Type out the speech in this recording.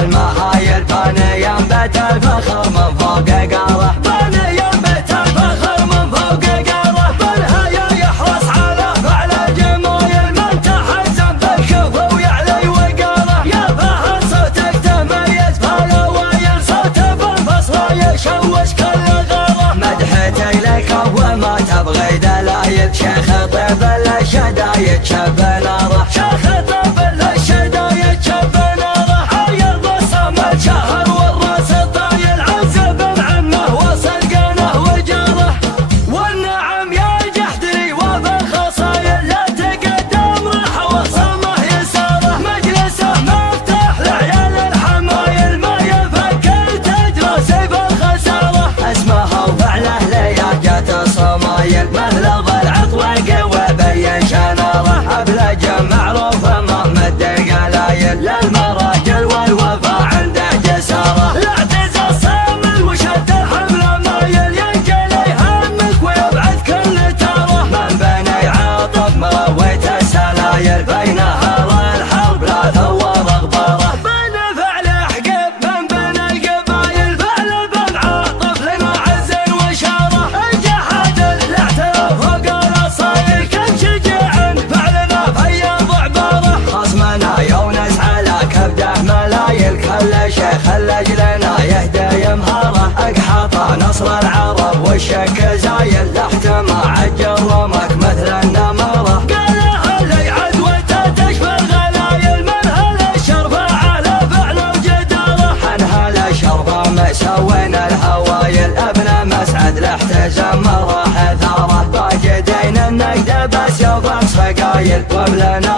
المهايل باني ينبت الفخر من فوق قاله، باني ينبت الفخر من فوق قاله، بالهيا يحرص على فعل جمايل من تحزن بالكف ويعلي وقاله، يا فهد صوتك تميز فالوايل صوت بالفصل يشوش كل غاله، مدحتي لك وما تبغي دلايل شيخ طيب الشدايد شب ناره، شيخ طيب الشدايد شب ناره، عايض الصمد شهر والراس الطايل عزب عمه وصدقانه وجاره، والنعم يا جحدري وفي الخصايل لا تقدم راح وصمه يساره، مجلسه مفتاح لعيال الحمايل ما يفكر تجرى سيف الخساره، اسمها وفعله لياقة الصمايل مثل العطوق وبين شناره، ابلج معروف ما مد القلايل للمراجل والوفا عنده جساره، لا اعتزل صامل وشد الحمل مايل ينجلي همك ويبعد كل تاره، من بني عاطف مرويت السلايل بين هر الحرب لا ثور اغباره، بين فعل حقب من بين القبايل فعل بن عاطف لنا عز وشاره، الجحد الاعتراف فوق الاصايل كم شجاع فعلنا فيض عباره، خصمنا يونس على كبده ملايل كل شيخ لجلنا يهدى يمهره، اقحط نصر العرب والشك زايل تحت ما عجل رمك مثل النمره، قالها لي عدوته تشفى الغلايل من هلا الشرفه على فعل وجداره، عن هلا الشرفه مسوينا الهوايل ابن مسعد لاحتزم مراح ثاره، باجدين النجد بس يوفى صقايل وبلنا